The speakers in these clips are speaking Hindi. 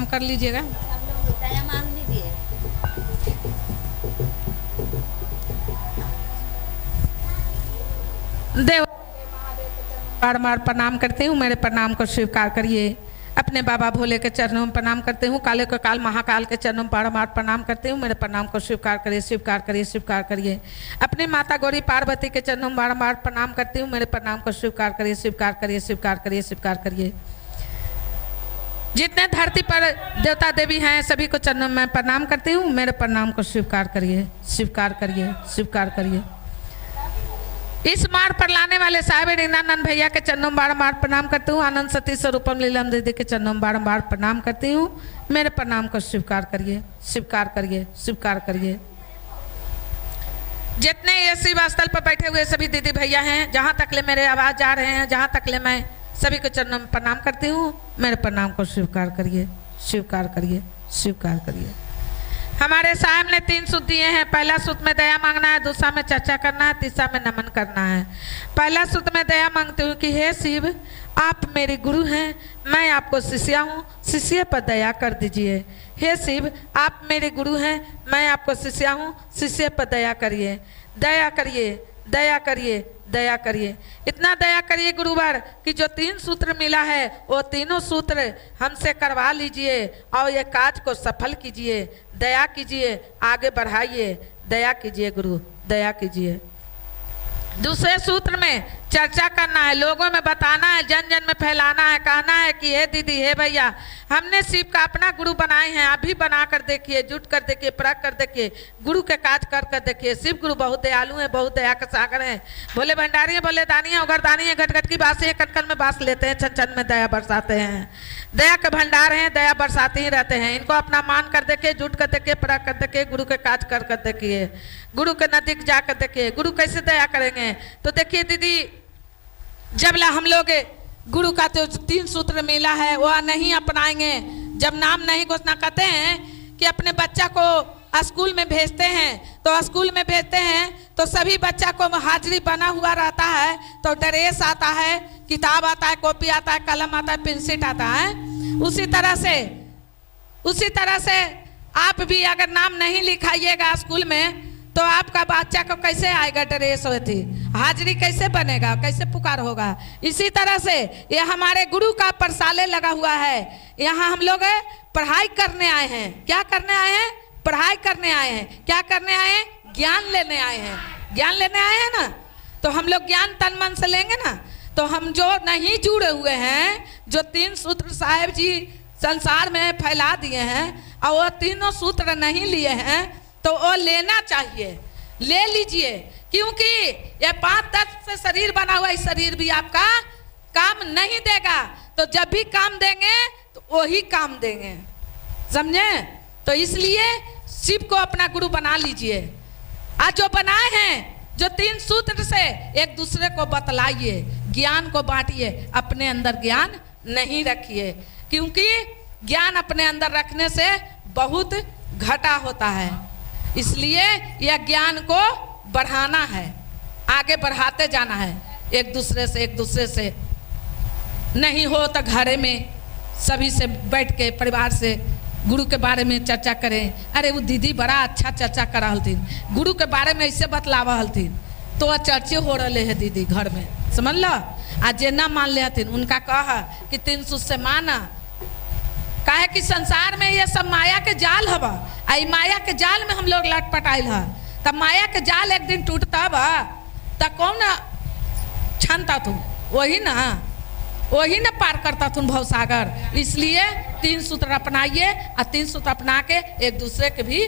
प्रणाम कर लीजिएगा। देव बार बार प्रणाम करती हूँ, मेरे प्रणाम को स्वीकार करिए। अपने बाबा भोले के चरणों में प्रणाम करती हूँ, काले को काल महाकाल के चरणों में बार बार प्रणाम करती हूँ, मेरे प्रणाम को स्वीकार करिए, स्वीकार करिए, स्वीकार करिए। अपनी माता गौरी पार्वती के चरणों में बार बार प्रणाम करती हूँ, मेरे प्रणाम को स्वीकार करिए, स्वीकार करिए, स्वीकार करिए, स्वीकार करिए। जितने धरती पर देवता देवी हैं सभी को चरणों में प्रणाम करती हूँ, मेरे प्रणाम को स्वीकार करिए, स्वीकार करिए, स्वीकार करिए। इस मार्ग पर लाने वाले साहेब रीनानंद भैया के चरणों में बारंबार प्रणाम करती हूँ, आनंद सती स्वरूपम लीलम दीदी के चरणों में बारंबार प्रणाम करती हूँ, मेरे प्रणाम को स्वीकार करिए, स्वीकार करिए, स्वीकार करिए। जितने ये शिव स्थल पर बैठे हुए सभी दीदी भैया हैं, जहाँ तक ले मेरे आवाज जा रहे हैं, जहाँ तक ले मैं सभी को चरणों में प्रणाम करती हूँ, मेरे प्रणाम को स्वीकार करिए, स्वीकार करिए, स्वीकार करिए। हमारे साहब ने 3 सूत्र दिए हैं। पहला सूत्र में दया मांगना है, दूसरा में चर्चा करना है, तीसरा में नमन करना है। पहला सूत्र में दया मांगती हूँ कि हे शिव, आप मेरे गुरु हैं, मैं आपको शिष्या हूँ, शिष्य पर दया कर दीजिए। हे शिव, आप मेरे गुरु हैं, मैं आपको शिष्या हूँ, शिष्य पर दया करिए, दया करिए, दया करिए, दया करिए। इतना दया करिए गुरुवर कि जो 3 सूत्र मिला है वो तीनों सूत्र हमसे करवा लीजिए और ये काज को सफल कीजिए, दया कीजिए, आगे बढ़ाइए, दया कीजिए गुरु, दया कीजिए। दूसरे सूत्र में चर्चा करना है, लोगों में बताना है, जन जन में फैलाना है, कहना है कि हे दीदी, हे भैया, हमने शिव का अपना गुरु बनाए हैं, अभी बना कर देखिए, जुट कर देखिए, परख कर देखिए, गुरु के काज कर देखिए। शिव गुरु बहुत दयालु हैं, बहुत दया का सागर हैं, भोले भंडारी हैं, भोले दानी हैं, उगरदानी हैं, घट घट की बात है, कण कण में बास लेते हैं, छन छन में दया बरसाते हैं, दया के भंडार हैं, दया बरसाते ही रहते हैं। इनको अपना मान कर देखिए, जुट कर देखिए, परख कर देखिए, गुरु के काज कर देखिए, गुरु के नजदीक जाकर देखिए, गुरु कैसे दया करेंगे। तो देखिए दीदी, जब ला हम लोग गुरु का तो 3 सूत्र मिला है वह नहीं अपनाएंगे, जब नाम नहीं घोषणा करते हैं कि अपने बच्चा को स्कूल में भेजते हैं, तो स्कूल में भेजते हैं तो सभी बच्चा को हाजिरी बना हुआ रहता है, तो ड्रेस आता है, किताब आता है, कॉपी आता है, कलम आता है, पेंसिल आता है। उसी तरह से आप भी अगर नाम नहीं लिखाइएगा स्कूल में तो आपका बच्चा को कैसे आएगा ड्रेस, होती हाजिरी कैसे बनेगा, कैसे पुकार होगा। इसी तरह से ये हमारे गुरु का प्रसाले लगा हुआ है। यहाँ हम लोग पढ़ाई करने आए हैं। क्या करने आए हैं? पढ़ाई करने आए हैं। क्या करने आए हैं? ज्ञान लेने आए हैं। ज्ञान लेने आए हैं ना, तो हम लोग ज्ञान तन मन से लेंगे ना। तो हम जो नहीं जुड़े हुए हैं, जो 3 सूत्र साहेब जी संसार में फैला दिए हैं और वो तीनों सूत्र नहीं लिए हैं, तो वो लेना चाहिए, ले लीजिए, क्योंकि ये 5-10 से शरीर बना हुआ, इस शरीर भी आपका काम नहीं देगा। तो जब भी काम देंगे तो वही काम देंगे, समझे। तो इसलिए शिव को अपना गुरु बना लीजिए। आज जो बनाए हैं, जो 3 सूत्र से एक दूसरे को बतलाइए, ज्ञान को बांटिए, अपने अंदर ज्ञान नहीं रखिए, क्योंकि ज्ञान अपने अंदर रखने से बहुत घाटा होता है। इसलिए यह ज्ञान को बढ़ाना है, आगे बढ़ाते जाना है, एक दूसरे से नहीं हो तो घरे में सभी से बैठ के परिवार से गुरु के बारे में चर्चा करें। अरे वो दीदी बड़ा अच्छा चर्चा करा हलथिन, गुरु के बारे में ऐसे बतलावा हलथिन, तो वह चर्चे हो रहे है दीदी घर में, समझ लो। आज जे ना मान ले हथिन उनका कहा कि 3 सूत्र से माना, काहे कि संसार में ये सब माया के जाल हवा, आई माया के जाल में हम लोग लटपटाइल है। तब माया के जाल एक दिन टूटता बा तब कौन छानता तू, वही ना पार करता तुम भवसागर। इसलिए 3 सूत्र अपनाइए और 3 सूत्र अपना के एक दूसरे के भी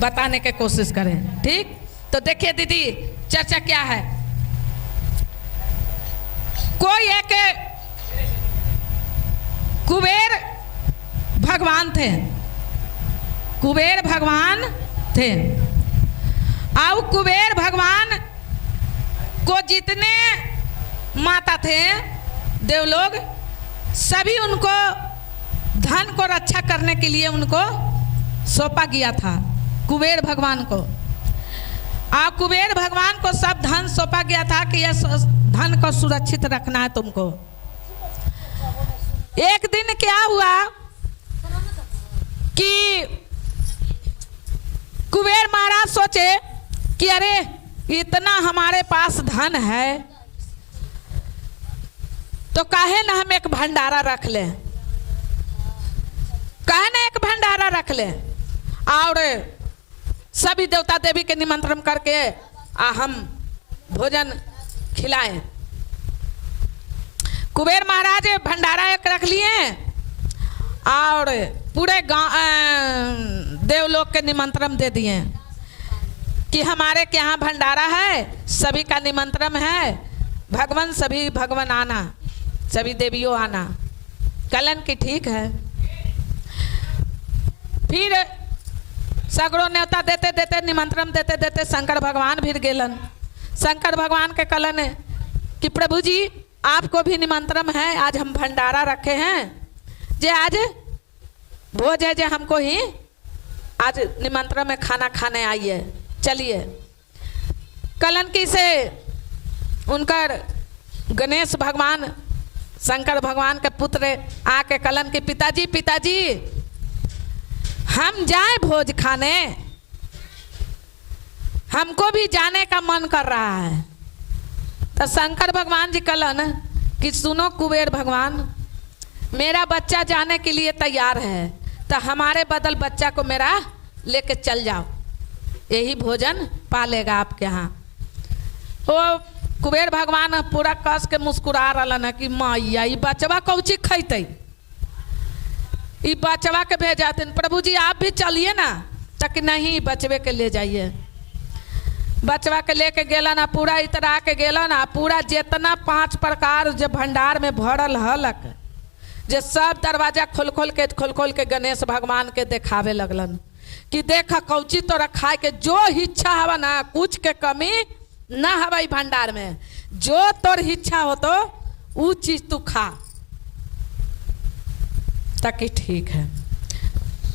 बताने की कोशिश करें, ठीक। तो देखिए दीदी, चर्चा क्या है। कोई एक कुबेर भगवान थे, कुबेर भगवान थे। और कुबेर भगवान को जितने माता थे देवलोग, सभी उनको धन को रक्षा करने के लिए उनको सौंपा गया था, कुबेर भगवान को। और कुबेर भगवान को सब धन सौंपा गया था कि यह धन को सुरक्षित रखना है तुमको। एक दिन क्या हुआ कि कुबेर महाराज सोचे कि अरे इतना हमारे पास धन है तो काहे ना हम एक भंडारा रख लें, काहे ना एक भंडारा रख लें और सभी देवता देवी के निमंत्रण करके हम भोजन खिलाएं। कुबेर महाराज भंडारा एक रख लिए और पूरे गांव देवलोक के निमंत्रण दे दिए कि हमारे के यहाँ भंडारा है, सभी का निमंत्रण है, भगवान सभी भगवान आना, सभी देवियों आना। कलन की ठीक है। फिर सगड़ों न्योता देते देते निमंत्रण देते देते शंकर भगवान भी गेलन। शंकर भगवान के कलन कि प्रभु जी आपको भी निमंत्रण है, आज हम भंडारा रखे हैं, जे आज भोज है, जे हमको ही आज निमंत्रण में खाना खाने आइए, चलिए। कलन की से उनकर गणेश भगवान शंकर भगवान के पुत्र आके कलन के पिताजी पिताजी हम जाए भोज खाने, हमको भी जाने का मन कर रहा है। तो शंकर भगवान जी कलन कि सुनो कुबेर भगवान, मेरा बच्चा जाने के लिए तैयार है, तो हमारे बदल बच्चा को मेरा लेके चल जाओ, यही भोजन पालेगा आपके यहाँ। वो कुबेर भगवान पूरा कस के मुस्कुरा रहा है कि मैया ये बचवा कौची खैते, ये बचवा के भेजाते, प्रभु जी आप भी चलिए ना। तक नहीं, बचवे के ले जाइए। बचवा के लेके गेला ना, पूरा इतरा के गेला ना, पूरा जितना 5 प्रकार जो भंडार में भरल हलक, जे सब दरवाजा खोल खोल के गणेश भगवान के देखावे लगलन कि देखा कौची तोरा खाए के जो इच्छा हवा ना, कुछ के कमी ना हवा भंडार में, जो तोर इच्छा हो तो वो चीज तू खा। ताकि ठीक है।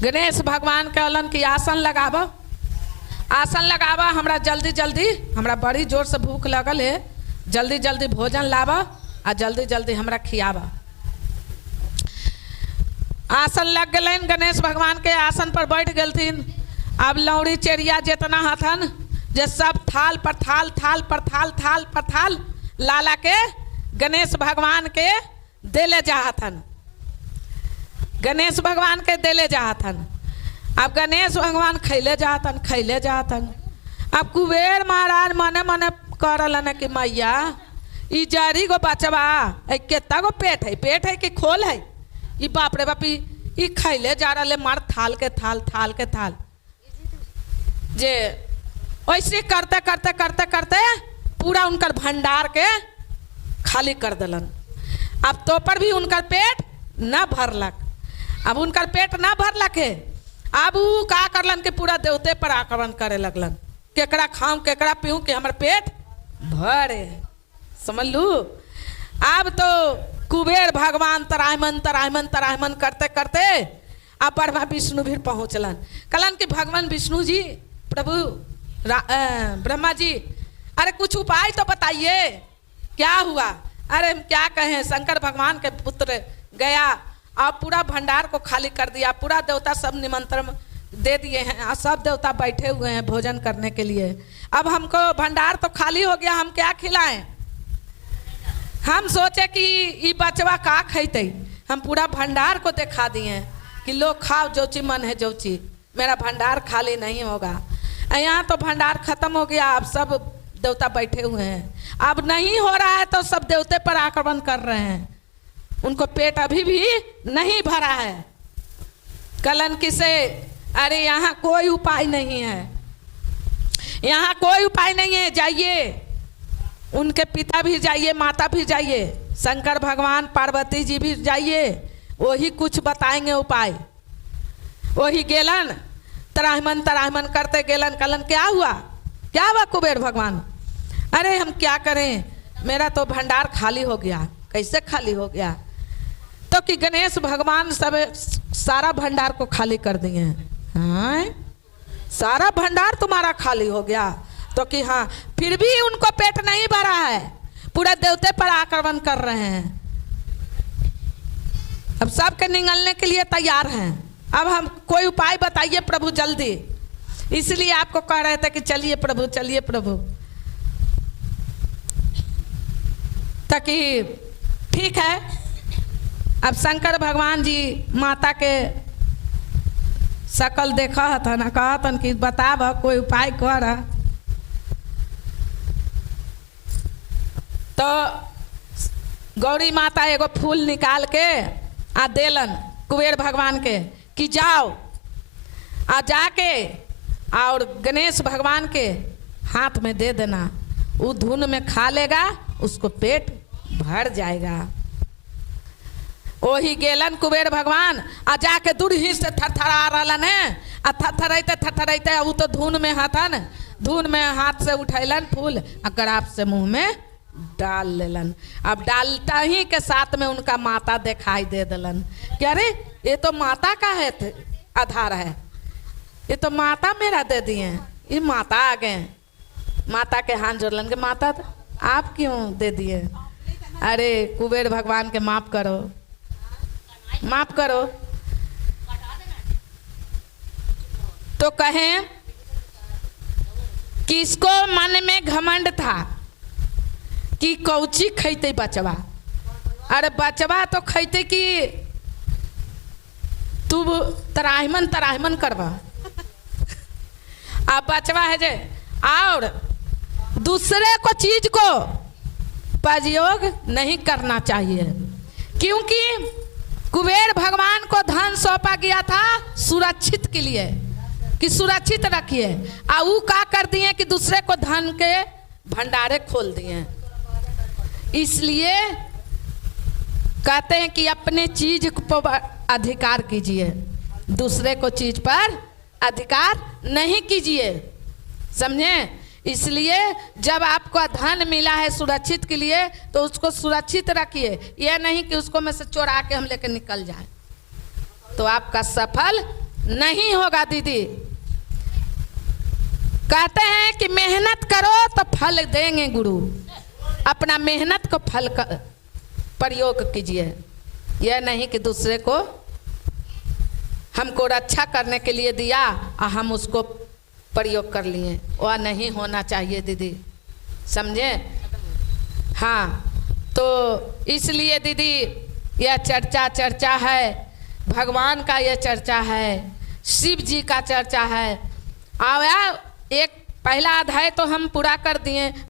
गणेश भगवान के अलन की आसन लगावा, आसन लगावा, हमरा जल्दी जल्दी, हमरा बड़ी जोर से भूख लगल है, जल्दी जल्दी भोजन लावा और जल्दी जल्दी हमरा खियावा। आसन लग गए, गणेश भगवान के आसन पर बैठ गलथिन। अब लौड़ी चेरिया जितना हथन, जे सब थाल पर थाल, थाल पर थाल, थाल पर थाल लाला के गणेश भगवान के देले जाहतन, गणेश भगवान के देले जाहतन। अब गणेश भगवान खैले जातन, खैले जातन। अब कुबेर महाराज मने मने करलन कि मैया ई जारी गो बचवा कितना गो पेट है कि खोल है, ई बाप रे बाप, ई खैले जा रहे मार थाल के थाल, थाल के थाल। जे ऐसे करते करते करते करते पूरा उनकर भंडार के खाली कर दिलन। अब तो पर भी उनकर पेट न भरलक। अब उनकर पेट न भरलक है, अब वो का करलन के पूरा देवते पर आक्रमण करे लगलन, केकरा खाऊं केकरा पीऊं कि हमर पेट भरे, समझ लू। अब तो कुबेर भगवान तरायमन तरायमन तरायमन करते करते अब ब्रह्मा विष्णु भी पहुँचलन। कलन कि भगवान विष्णु जी, प्रभु ब्रह्मा जी, अरे कुछ उपाय तो बताइए, क्या हुआ? अरे हम क्या कहें, शंकर भगवान के पुत्र गया और पूरा भंडार को खाली कर दिया, पूरा देवता सब निमंत्रण दे दिए हैं, सब देवता बैठे हुए हैं भोजन करने के लिए। अब हमको भंडार तो खाली हो गया, हम क्या खिलाएं? हम सोचे कि ये बचवा का खैते, हम पूरा भंडार को दिखा दिए कि लोग खाओ जो चीज मन है, जो चीज, मेरा भंडार खाली नहीं होगा। यहाँ तो भंडार खत्म हो गया, अब सब देवता बैठे हुए हैं, अब नहीं हो रहा है तो सब देवते पर आक्रमण कर रहे हैं, उनको पेट अभी भी नहीं भरा है। कलन किसे, अरे यहाँ कोई उपाय नहीं है, यहाँ कोई उपाय नहीं है, जाइए, उनके पिता भी जाइए, माता भी जाइए, शंकर भगवान पार्वती जी भी जाइए, वही कुछ बताएंगे उपाय। वही गेलन, तराहमन तराहमन करते गेलन। कलन क्या हुआ, क्या हुआ कुबेर भगवान? अरे हम क्या करें, मेरा तो भंडार खाली हो गया। कैसे खाली हो गया? तो कि गणेश भगवान सब सारा भंडार को खाली कर दिए हैं। हाँ, सारा भंडार तुम्हारा खाली हो गया? तो कि हाँ, फिर भी उनको पेट नहीं भरा है, पूरा देवते पर आक्रमण कर रहे हैं। अब सबके निगलने के लिए तैयार हैं। अब हम कोई उपाय बताइए प्रभु जल्दी। इसलिए आपको कह रहे थे कि चलिए प्रभु, चलिए प्रभु। ताकि ठीक है, अब शंकर भगवान जी माता के शकल देखा था ना, कहतन कि बताब कोई उपाय कर। तो गौरी माता एगो फूल निकाल के आ देलन कुबेर भगवान के कि जाओ आ जाके और गणेश भगवान के हाथ में दे देना, वो धुन में खा लेगा, उसको पेट भर जाएगा। वही गेलन कुबेर भगवान आ जाके दूर ही से थरथरा रहलन है, आ थरथराते वो तो धुन में हथन, धुन में हाथ से उठैलन फूल आ गराब से मुंह में डाल लेलन। अब डालता ही के साथ में उनका माता दिखाई दे दिलन कि अरे ये तो माता का है आधार है, ये तो माता मेरा दे दिए, ये माता आ गए। माता के हाथ जोड़लन के माता आप क्यों दे दिए? अरे कुबेर भगवान के माफ करो, माफ करो। तो कहें कि इसको मन में घमंड था कि कौची खैते बचवा। अरे बचवा तो खैते कि तू तराहमन तराहमन करवा। अब बचवा है जे और दूसरे को चीज को प्रयोग नहीं करना चाहिए, क्योंकि कुबेर भगवान को धन सौंपा गया था सुरक्षित के लिए कि सुरक्षित रखिए, आ वो क्या कर दिए कि दूसरे को धन के भंडारे खोल दिए। इसलिए कहते हैं कि अपने चीज पर अधिकार कीजिए, दूसरे को चीज पर अधिकार नहीं कीजिए, समझे? इसलिए जब आपको धन मिला है सुरक्षित के लिए तो उसको सुरक्षित रखिए, यह नहीं कि उसको में से चोरा के हम लेके निकल जाए, तो आपका सफल नहीं होगा। दीदी कहते हैं कि मेहनत करो तो फल देंगे गुरु, अपना मेहनत को फल का प्रयोग कीजिए, यह नहीं कि दूसरे को हमको रक्षा करने के लिए दिया और हम उसको प्रयोग कर लिए, वह नहीं होना चाहिए दीदी, समझे? हाँ, तो इसलिए दीदी यह चर्चा है, भगवान का यह चर्चा है, शिव जी का चर्चा है। और एक पहला अध्याय तो हम पूरा कर दिए।